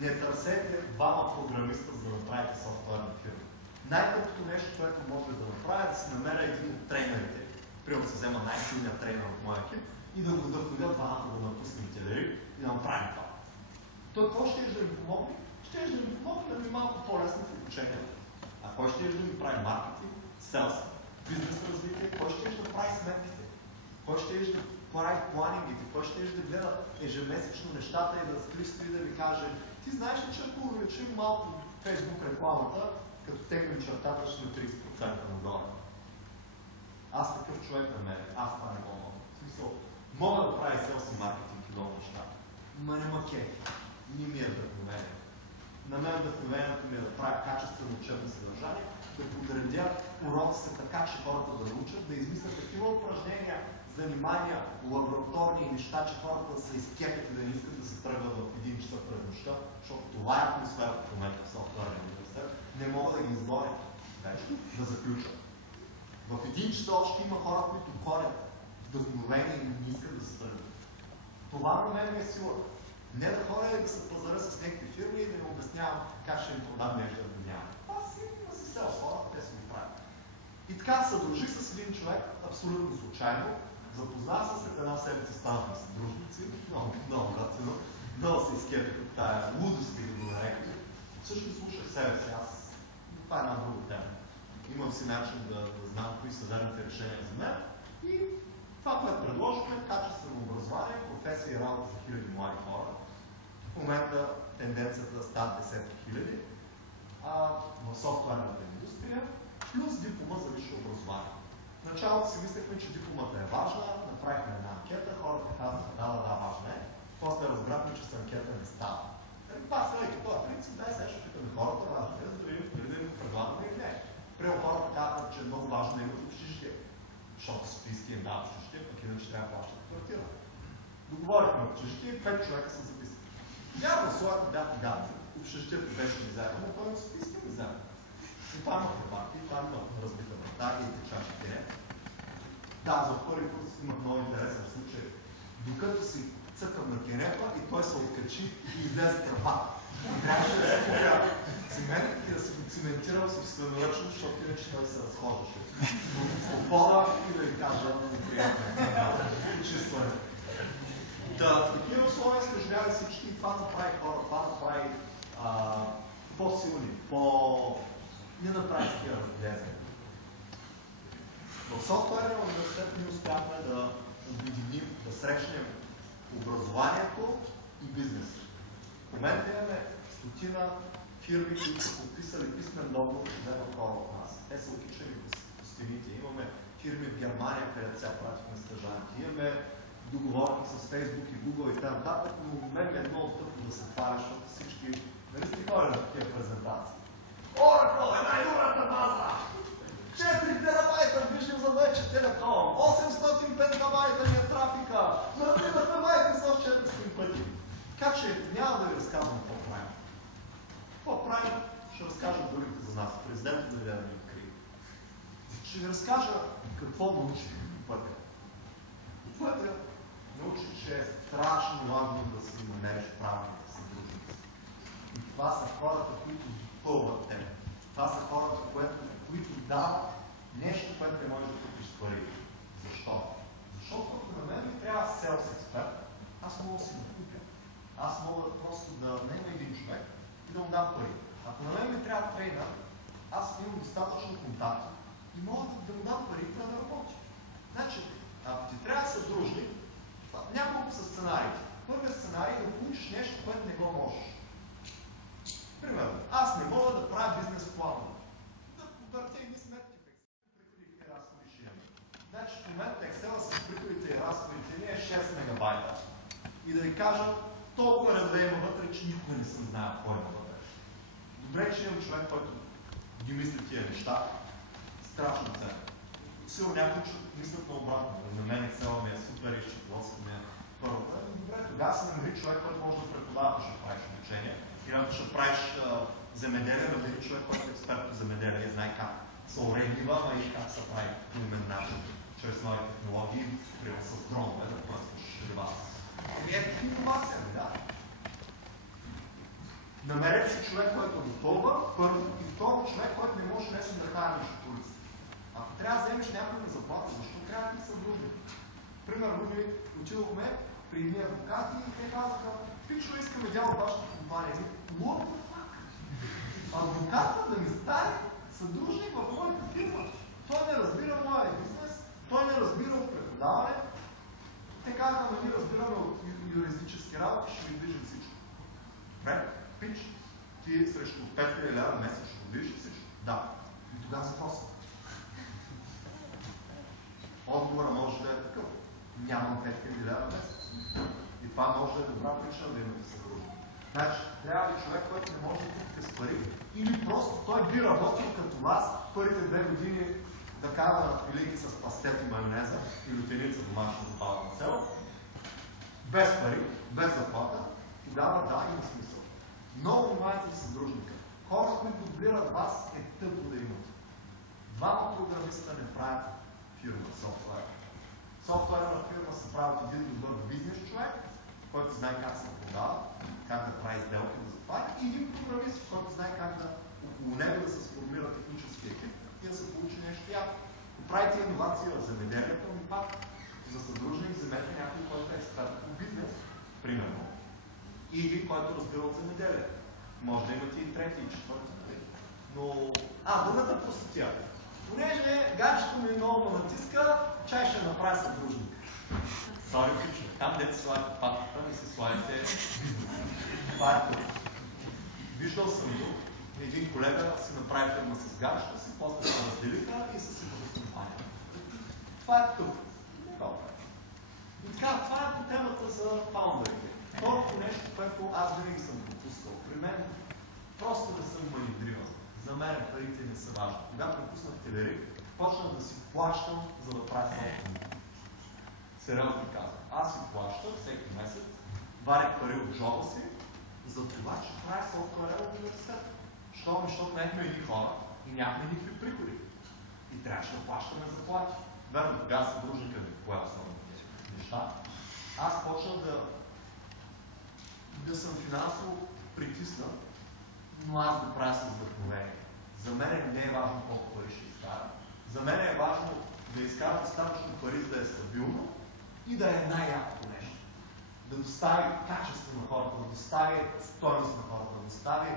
Не търсете двама програмиста, за да направите софтуерна фирма. Най-тъпото нещо, което може да направя, е да си намеря един от трейнерите. Примерно се взема най-силният трейнер от моя екип и да го вдъхновя двамата да напуснем телери и да направим това. Той какво ще да ми помогне? Ще да ми помогне да ми малко по-лесно в обучението. А кой ще да ми прави маркетинг, селс, бизнес развитие, кой ще да прави сметките? Кой ще да прави планингите? Кой ще да гледа ежемесечно нещата и да стои да ви каже: ти знаеш ли, че ако увеличим малко Facebook рекламата, като теглим чертата, ще на 30% нагоре? Аз такъв човек на мен, аз това не мога. В смисъл, мога да прави селс и маркетинг и много неща. Ма не макети. Не ми е вдъхновение. На мен вдъхновението ми е да правя качествено учебно съдържание, да подредя уроците така, че хората да научат, да измислят такива упражнения, занимания, лабораторни неща, че хората да се изкепят и да не искат да се тръгват в 1 часа през нощта, защото това е атмосферата в момента в софтуерния университет. Не мога да ги изгоня вече, да заключа. В 1 часа още има хора, които ходят вдъхновени и не искат да се тръгват. Това на мен е сила. Не да ходя и да се пазаря с някакви фирми и да им обяснявам как ще им продам нещо да няма. Аз има си сел с хората, те си го правят. И така се дружих с един човек, абсолютно случайно. Запознах се, след една седмица станахме си дружници, много готино. Много се изкепих от тая лудост, да го нарекли. Също слушах себе си, това е една друга тема. Имам си начин да знам кои са верните решения за мен. И това, което предложихме, качествено образование, професия и работа за хиляди млади хора. В момента тенденцията да стават 10 000 в софтуерната индустрия, плюс диплома за висше образование. В началото си мислехме, че дипломата е важна, направихме една анкета, хората казаха: да, важна е. После разбрахме, че с анкета не става. Това следвайки този принцип, дай сега ще питаме хората, важно е, за да видим дали да им предлагаме или не. Примерно хората казват, че е много важно да имат общежитие, защото Софийски им дава общежитие, пък иначе трябва да плащат квартира. Договорихме общежитие, 5 човека се записаха. Явно условията бяха гадни. Общежитието беше мизерно, но той е Софийски мизерно. И там имахме партии, там имахме разбита врата и течащите. Да, за първи път имах много интересен случай. Докато си цъкам на кенепа и той се откачи и излезе тръпа. Трябваше да се купя цимент и да се го циментирам собственоръчно, защото иначе той се разхождаше. Но пода и да ви кажа неприятно. Чисто е. Да, в такива условия сме живяли всички и това направи хора, това направи по-силни, не направи такива разглезени. В софтуерния университет ние успяхме да обединим, да срещнем образованието и бизнеса. В момента имаме 100 фирми, които са подписали писмен договор, да вземат хора от нас. Те са отишли по стените. Имаме фирми в Германия, където сега пратихме стажанти. Имаме договорки с Facebook и Google и т.н. Но мен е много тъпо да се хваля, защото всички нали сте ходили на такива презентации. Oracle е най-добрата база! 4 терабайта движим за вече Телеком, 800 пентабайта ни е трафика, например Microsoft 400 пъти. Така че няма да ви разказвам какво правим. Какво правим? Ще разкажа другите за нас. Президентът да ви да ни открие. Ще ви разкажа какво научи пътя. Пътя научи, че е страшно важно да си намериш правилните съдружници. И това са хората, които допълват теб. Това са хората, които дават нещо, което не може да купиш с пари. Защо? Защото ако на мен ми трябва селс експерт, аз мога да си го купя. Аз мога просто да наема един човек, и да му дам пари. Ако на мен ми трябва трейнер, аз имам достатъчно контакти и мога да му дам пари да работи. Значи, ако ти трябва съдружник, няколко са сценариите. Първият сценарий е да получиш нещо, което не го можеш. Примерно, аз не мога да правя бизнес планове. Да въртя едни сметки в Excel, приходите и разходи ще имаме. Значи в момента Excel с приходите и разходите ни е 6 мегабайта. И да ви кажа, толкова редове има вътре, че никога не съм знаел кой има вътре. Добре, че имам човек, който ги мисли тия неща. Страшно ценно. Сигурно някои мислят на обратно. На мен Excel ми е супер изчислост, ми е първата. Добре, тогава се намери човек, който може да преподава, ще правиш обучение. Или ако ще правиш земеделие, намери човек, който е експерт по земеделие и знае как са уреднива, но и как се прави по имен начин, чрез нови технологии, примерно с дронове, да пръскаш рибата. Ето инновация, да? Намерете си човек, който допълва, първо, и второ човек, който не може лесно да хара нещо по улицата. Ако трябва да вземеш някой на заплата, защо трябва да ти съдружник? Примерно, ние отидохме при едни адвокати и те казаха, пичо, искаме дял от вашата компания. What the fuck? Адвоката да ми стане съдружник в моята фирма. Той не разбира моя бизнес, той не разбира от преподаване. Те казаха, но ние разбираме от юридически работи, ще ви движим всичко. Добре, пич, ти срещу 5000 лева месец ще го движиш всичко? Да. И тогава запроса. Отговора може да е такъв. Нямам 5000 лева месец. И това може да е добра причина да имате съдружник. Значи, трябва ли човек, който не може да купите с пари, или просто той би работил като вас първите 2 години да кара филийки с пастет и майонеза и лютеница домашна добавена цел, без пари, без заплата, тогава да, има смисъл. Много внимавайте за съдружника. Хора, които дублират вас, е тъпо да имат. Двама програмиста не правят фирма, софтуер. Софтуерна фирма се прави от един добър бизнес човек, който знае как се продава, как да прави сделки да затваря, и един програмист, който знае как да около него да се сформира технически екип и да се получи нещо яко. Ако правите иновации в земеделието, ми пак за съдружник вземете някой, който е експерт по бизнес, примерно, и един, който разбира от земеделие. Може да имате и трети, и четвърти. Но... думата простотия. Понеже гаджето ми много ме натиска, чай ще направя съдружник. Сори, пичо. Там дете слагате патката, не се слагате бизнес. Това е тук. Виждал съм тук, един колега си направи фирма с гаджета си, после се разделиха и се сипаха с компания. Това е тук. И така, това е по темата за фаундърите. Второто нещо, което аз винаги съм пропускал. При мен просто да съм маневриран. За мен парите не са важни. Когато напуснах Телерик, почнах да си плащам, за да правя собствено. Сериозно ви казвам. Аз си плащам всеки месец, варях пари от джоба си, за това, че правя софтуерен университет. Защото наехме едни хора и нямахме никакви приходи. И трябваше да плащаме заплати. Верно, тогава съдружника ми поема основните неща. Аз почнах да съм финансово притиснат, но аз го правя с вдъхновение. За мен не е важно колко пари ще изкара. За мен е важно да изкара достатъчно пари, за да е стабилно и да е най-якото нещо. Да достави качество на хората, да достави стойност на хората, да достави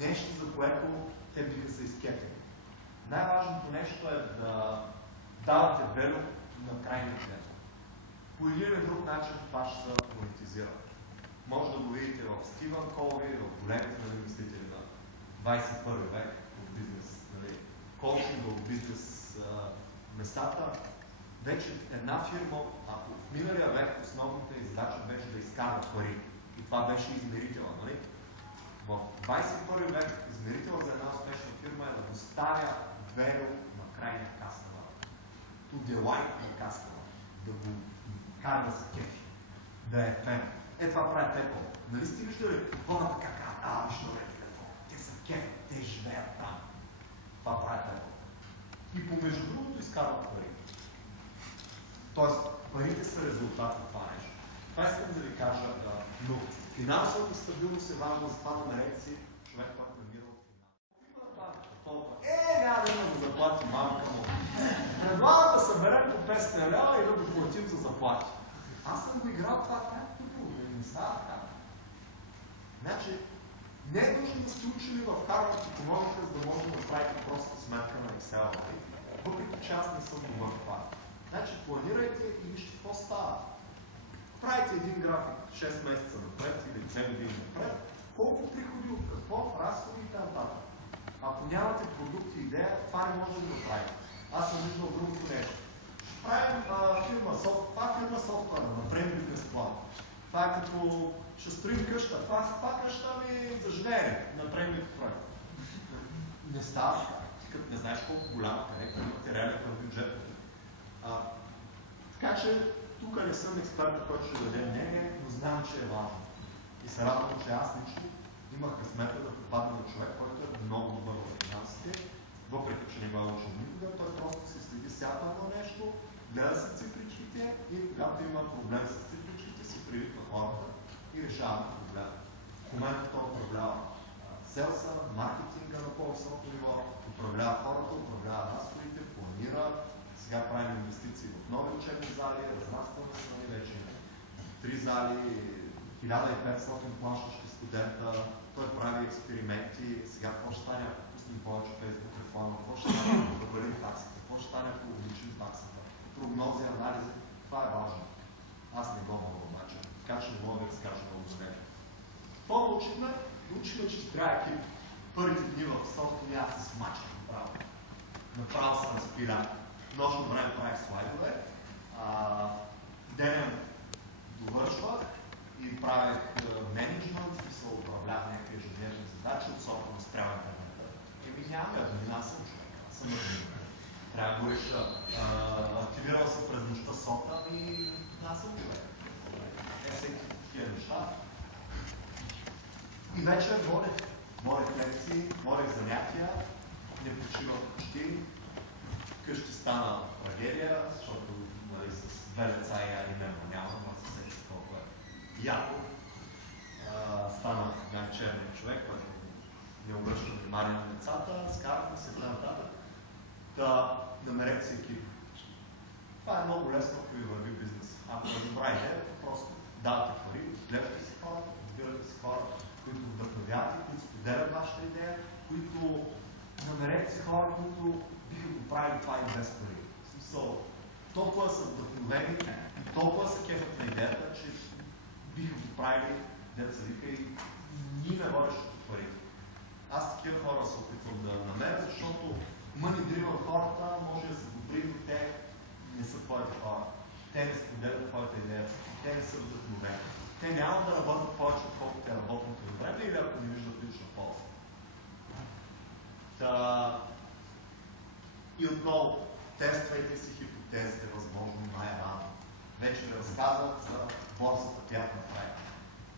нещо, за което те биха се изкепили. Най-важното нещо е да давате велю на крайния клиент. По един или друг начин това ще се монетизира. Може да го видите в Стивън Колби, в големите мислители на 21 век от бизнес, коучинга от бизнес местата. Вече една фирма, ако в миналия век основната ѝ задача беше да изкарва пари, и това беше измерително, нали? В 21 век измерител за една успешна фирма е да доставя value на крайния customer. To delight the customer. Да го кара да се кефи. Да е фен. Това прави Apple. Нали сте виждали хората как казват, виж новия телефон, те са кефи, те живеят там. Това прави Apple. И помежду другото изкарват пари. Тоест, парите са резултат от това нещо. Това искам да ви кажа, но финансовата стабилност е важна, за това намерете си човек, който намира от финансово. Няма да има да заплати мамка му. Предлага да съберем по 500 лева и да го платим за заплати. Аз съм го играл това как тупо, не става така. Значи, Не е нужно да сте учили в Харвард икономика, за да може да направите проста сметка на Excel. Въпреки че аз не съм добър в това. Значи планирайте и вижте какво става. Правите един график 6 месеца напред или 2 години напред, колко приходи от какво, разходи и т.н. Ако нямате продукт и идея, това не може да го правите. Аз съм виждал другото нещо. Ще правим фирма софтуера, направим бизнес план. Това е като ще строим къща. Това къща ми за живеене, направим проект. Не става така. Като не знаеш колко голяма, къде имате реален бюджет. Така че тук не съм експерт, който ще даде мнение, но знам, че е важно. И се радвам, че аз лично имах късмета да попадна на човек, който е много добър в финансите, въпреки че не го е учил никога, той просто си следи всяко едно нещо, гледа се цифричките и когато има проблем с цифричките, си привиква хората и решава проблема. В момента той управлява селса, маркетинга на по-високо ниво, управлява хората, управлява разходите, планира. Сега правим инвестиции в нови учебни зали, разрастваме се на вече 3 зали, 1500 плащащи студента, той прави експерименти, сега какво ще стане, ако пуснем повече Facebook реклама, какво ще стане, ако довалим таксата, какво ще стане, ако увеличим таксата, прогнози, анализи, това е важно. Аз не го мога обаче, така че не мога да разкажа много за него. Това научихме, че ще трябва екип. Първите дни в софтуера аз се смачах направо се разпира. Нощно време правих слайдове, денем довършвах и правих менеджмент, смисъл управлях някакви ежедневни задачи от сорта на спрямо интернета. Нямам админ, аз съм човек, аз съм админ. Трябва да го реша. Активирал се през нощта сота и аз съм човек. Всеки такива неща. И вечер водех лекции, водех занятия, не почивах почти. Вкъщи стана трагедия, защото с 2 деца и анимерно нямам, но се сети колко е яко. Стана най-черният човек, който не обръща внимание на децата, скарахме се нататък. Намерете си екип. Това е много лесно, ако ви върви бизнес. Ако е добра идея, просто давате пари, гледате си хората, подбирате си хора, които вдъхновяват и които споделят вашата идея, които намерете си хора, които биха го правили това и без пари. В смисъл, толкова са вдъхновени и толкова са кефът на идеята, че биха го правили, деца вика и ние не водиш от пари. Аз такива хора се опитвам да намеря, защото мъни дрима хората може да са добри, но те не са твоите хора. Те не споделят твоята идея, те не са вдъхновени. Те няма да работят повече, отколкото те работят във време или ако не виждат лична полза. И отново, тествайте си хипотезите, възможно най-рано. Вече ви разказват за борсата, която направи.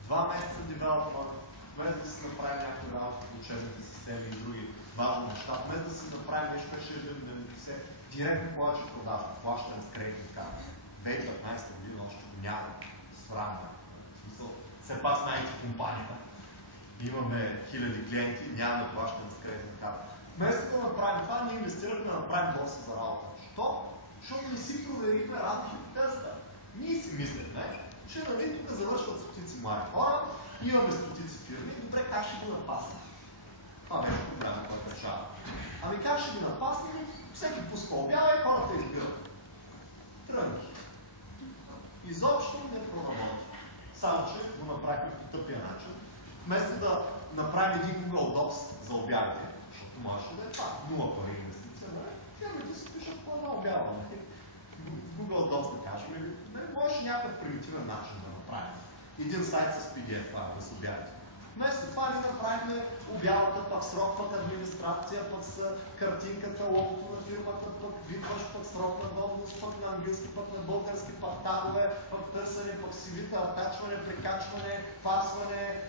2 месеца девелопмент, вместо да си направи някакви работи по учебните системи и други важни неща, вместо да си направи нещо, което ще да се директно повече продажа, плащане с кредитни карти. 2015 година още го няма с фрагма. Все пак знаете компанията. Имаме 1000 клиенти, нямаме плащане с кредитна карта. Вместо да направим това, ние инвестирахме да направим борса за работа. Защо? Защото не си проверихме рано хипотезата. Ние си мислехме, че нали тук завършват стотици млади хора, имаме стотици фирми, добре, как ще ги напаснем? Това не е проблема, който решава. Ами как ще ги напаснем? Всеки пуска обява и хората избират. Трънки. Изобщо не проработи. Само, че го направихме по тъпия начин. Вместо да направим един Google Docs за обявите, защото можеше да е това, 0 пари инвестиция, фирмите си пишат по една обява. Google Docs да кажем, можеш някакъв примитивен начин да направим. Един сайт с PDF файл да се обявите. Вместо това ни направихме обявата, пък срок, пък администрация, пък с картинката, логото на фирмата, пък видваш, пък срок на годност, пък на английски, пък на български, пък тагове, пък търсене, пък CV-та, атачване, прикачване, фарсване.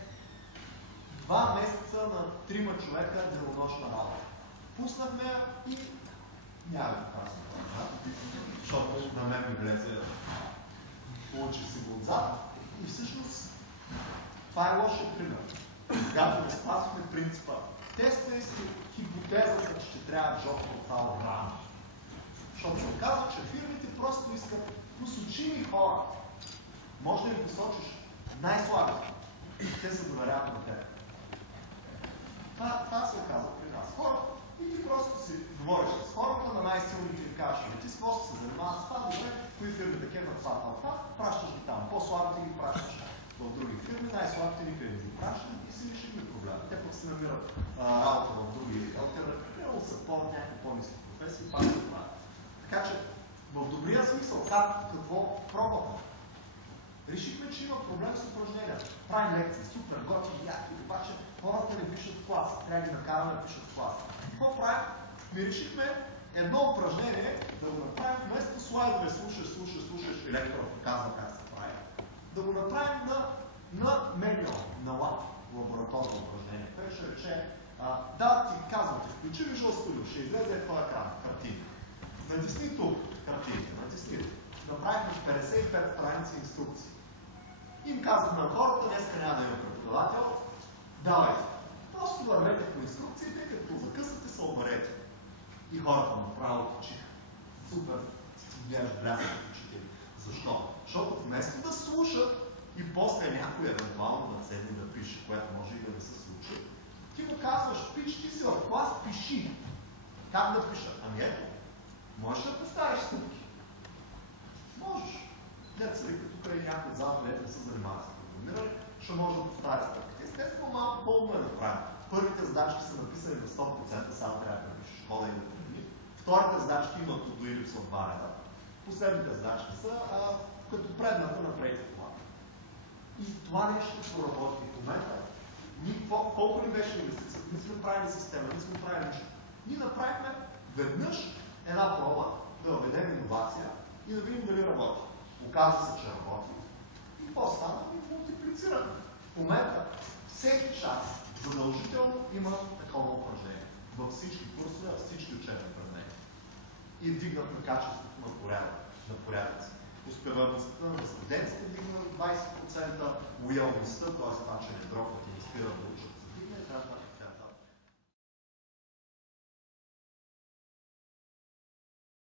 2 месеца на 3 човека денонощна работа. Пуснахме и няма да казвам това, защото на мен ми влезе, получи си го отзад и всъщност това е лошия пример. Когато не спазваме принципа, тествай си хипотезата, че ще трябва джоб портал рано. Защото се оказва, че фирмите просто искат посочими хора. Може да им посочиш най-слабите. Те се доверяват на теб. Това се оказва при нас. Хората, и ти просто си говориш с хората на най-силните и кажеш, ти с какво се занимават с това, добре, кои фирми такива на това, пращаш ги там, по-слабите ги пращаш в други фирми, най-слабите никъде не ги пращаш и си реши ги проблеми. Те пък се намират работа в други альтернативни, съпорт, някакви по-ниски професии, пак се това. Така че, в добрия смисъл, какво пробваме? Решихме, че има проблем с упражненията. Правим лекции, супер, готини, яки, обаче хората не пишат в клас. Трябва да ги накараме да пишат в клас. Какво правим? Ми решихме едно упражнение да го направим вместо слайдове, слушаш и лекторът показва как се прави. Да го направим на менюал, на лап, лабораторно упражнение. Той ще рече, да, ти казвате, включи Visual Studio, ще излезе това екран, картинка. Натисни тук картинка, натисни. Направихме 55 страници инструкции. Им казахме на хората, днеска няма да има преподавател, давайте. Просто вървете по инструкциите, като закъсате се обърете. И хората направо учиха. Супер, гледаш блясък в очите. Защо? Защото вместо да слушат и после някой евентуално да седне да пише, което може и да не се случи, ти му казваш, пич, ти си в клас, пиши. Как да пиша? Ами ето, можеш да поставиш стъпки. Можеш. Дет се вика, тук е някой отзад, където не се занимава с програмиране, ще може да поставя стъпките. Естествено, малко по-умно е да правим. Първите задачки са написани на 100%, само трябва да напишеш кода и да тръгни. Вторите задачки имат от до или са от 2 реда. Последните задачки са като предната направите това. И това нещо проработи в момента. Колко ли беше инвестиция? Не сме правили система, не сме правили нищо. Ние направихме веднъж една проба да въведем иновация и да видим дали работи. Оказва се, че работи. И по-стана и мултиплицираме. В момента всеки час задължително има такова упражнение. Във всички курсове, във всички учебни предмети. И вдигнахме качеството на порядъци. Успеваемостта на студентите вдигна 20%, лоялността, т.е. това, че не дропват